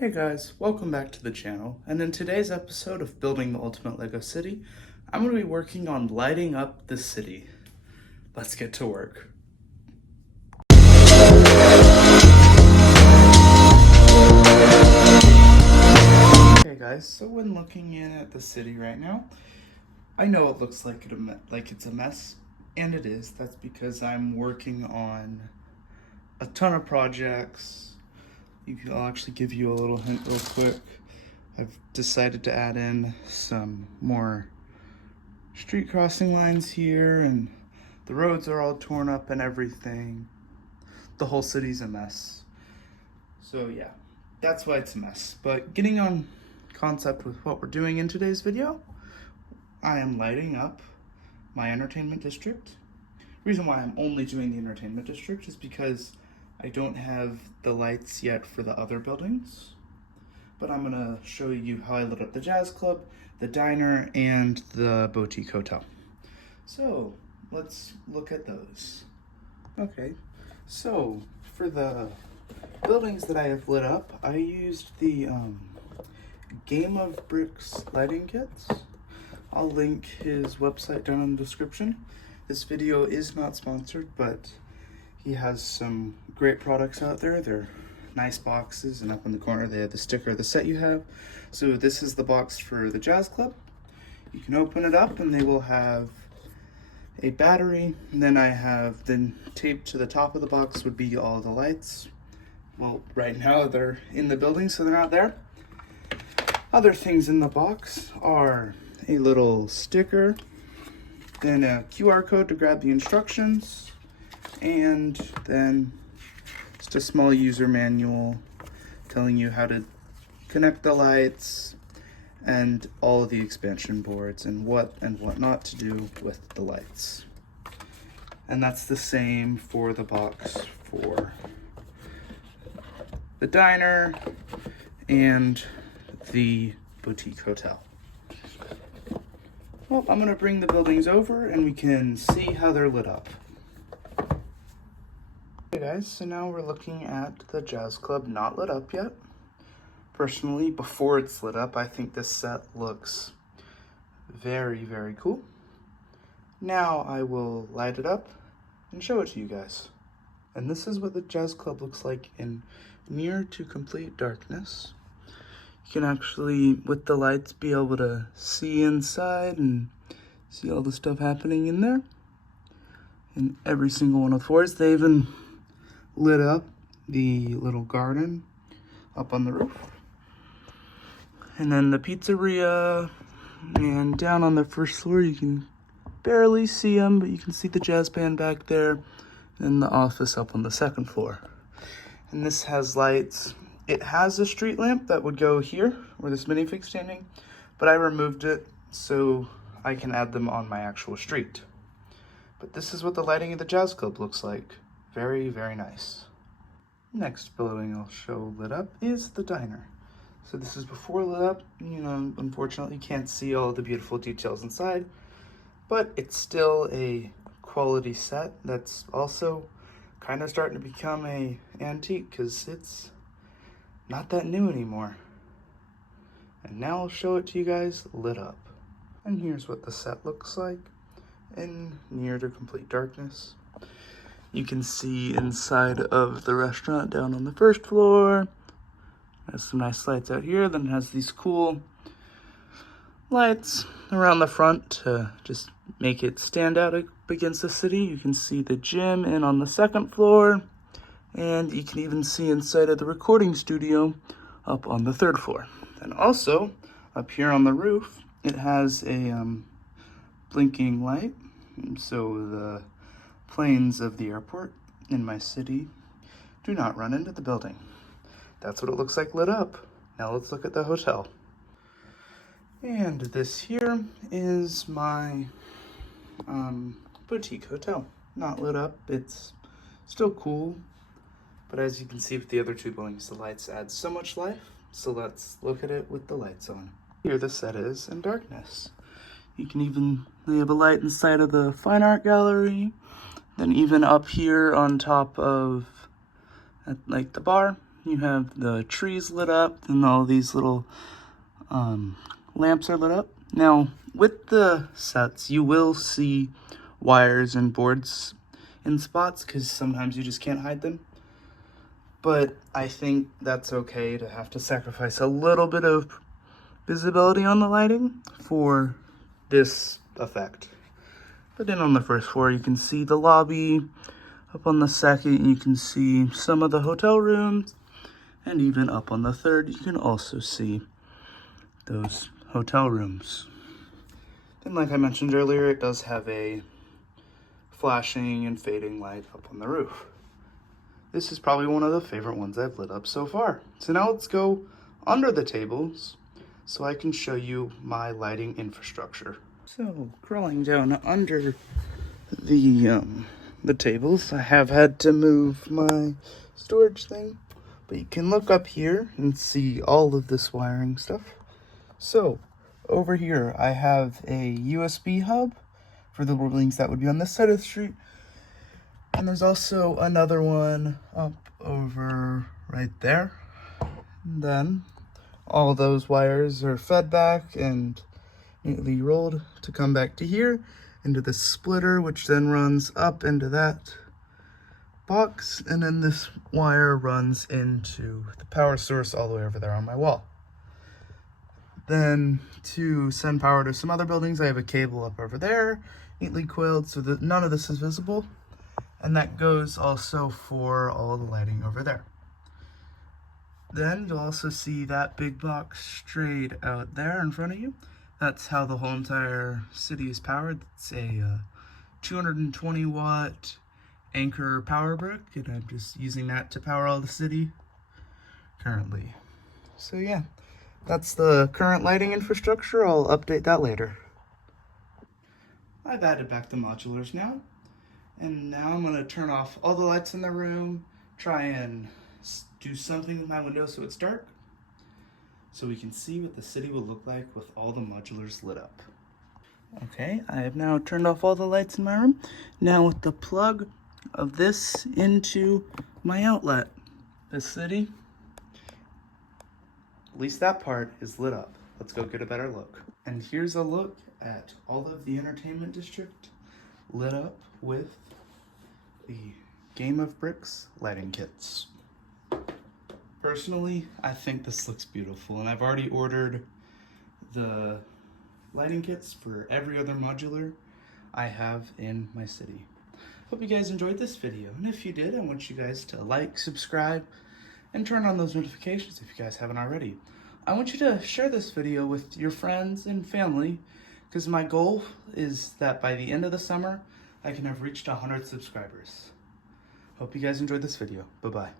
Hey guys, welcome back to the channel, and in today's episode of Building the Ultimate LEGO City, I'm going to be working on lighting up the city. Let's get to work. Okay guys, so when looking in at the city right now, I know it looks like it's a mess, and it is. That's because I'm working on a ton of projects. I'll actually give you a little hint real quick. I've decided to add in some more street crossing lines here, and the roads are all torn up and everything. The whole city's a mess. So yeah, that's why it's a mess. But getting on concept with what we're doing in today's video, I am lighting up my entertainment district. The reason why I'm only doing the entertainment district is because I don't have the lights yet for the other buildings. But I'm gonna show you how I lit up the jazz club, the diner, and the boutique hotel. So let's look at those. Okay, so for the buildings that I have lit up, I used the Game of Bricks lighting kits. I'll link his website down in the description. This video is not sponsored, but he has some great products out there. They're nice boxes, and up in the corner they have the sticker of the set you have. So this is the box for the jazz club. You can open it up and they will have a battery, and then taped to the top of the box would be all the lights. Well, right now they're in the building, so they're not there. Other things in the box are a little sticker, then a QR code to grab the instructions, and then just a small user manual telling you how to connect the lights and all of the expansion boards and what not to do with the lights. And that's the same for the box for the diner and the boutique hotel. Well, I'm gonna bring the buildings over and we can see how they're lit up. Okay guys, so now we're looking at the jazz club not lit up yet. Personally, before it's lit up, I think this set looks very, very cool. Now I will light it up and show it to you guys. And this is what the jazz club looks like in near to complete darkness. You can actually, with the lights, be able to see inside and see all the stuff happening in there. In every single one of the floors, they even lit up the little garden up on the roof. And then the pizzeria, and down on the first floor you can barely see them, but you can see the jazz band back there, and the office up on the second floor. And this has lights. It has a street lamp that would go here where this minifig's standing, but I removed it so I can add them on my actual street. But this is what the lighting of the jazz club looks like. Very, very nice. Next building I'll show lit up is the diner. So this is before lit up. Unfortunately you can't see all the beautiful details inside, but it's still a quality set that's also kind of starting to become a antique because it's not that new anymore. And now I'll show it to you guys lit up. And here's what the set looks like in near to complete darkness. You can see inside of the restaurant down on the first floor. Has some nice lights out here. Then it has these cool lights around the front to just make it stand out against the city. You can see the gym in on the second floor. And you can even see inside of the recording studio up on the third floor. And also, up here on the roof, it has a blinking light. So the planes of the airport in my city do not run into the building. That's what it looks like lit up. Now let's look at the hotel. And this here is my boutique hotel. Not lit up, it's still cool. But as you can see with the other two buildings, the lights add so much life. So let's look at it with the lights on. Here the set is in darkness. You can they have a light inside of the fine art gallery. Then even up here on top of, like the bar, you have the trees lit up and all these little lamps are lit up. Now, with the sets, you will see wires and boards in spots because sometimes you just can't hide them. But I think that's okay to have to sacrifice a little bit of visibility on the lighting for this effect. But then on the first floor, you can see the lobby. Up on the second, you can see some of the hotel rooms. And even up on the third, you can also see those hotel rooms. Then, like I mentioned earlier, it does have a flashing and fading light up on the roof. This is probably one of the favorite ones I've lit up so far. So now let's go under the tables so I can show you my lighting infrastructure. So crawling down under the tables, I have had to move my storage thing, but you can look up here and see all of this wiring stuff. So over here, I have a USB hub for the buildings that would be on this side of the street. And there's also another one up over right there. And then all those wires are fed back and neatly rolled to come back to here into the splitter, which then runs up into that box. And then this wire runs into the power source all the way over there on my wall. Then to send power to some other buildings, I have a cable up over there, neatly coiled so that none of this is visible. And that goes also for all the lighting over there. Then you'll also see that big box straight out there in front of you. That's how the whole entire city is powered. It's a 220 watt Anker power brick, and I'm just using that to power all the city currently. So yeah, that's the current lighting infrastructure. I'll update that later. I've added back the modulars now. And now I'm gonna turn off all the lights in the room, try and do something with my window so it's dark, so we can see what the city will look like with all the modulars lit up. Okay, I have now turned off all the lights in my room. Now with the plug of this into my outlet, the city, at least that part is lit up. Let's go get a better look. And here's a look at all of the entertainment district lit up with the Game of Bricks lighting kits. Personally, I think this looks beautiful, and I've already ordered the lighting kits for every other modular I have in my city. Hope you guys enjoyed this video, and if you did, I want you guys to like, subscribe, and turn on those notifications if you guys haven't already. I want you to share this video with your friends and family, because my goal is that by the end of the summer, I can have reached 100 subscribers. Hope you guys enjoyed this video. Bye-bye.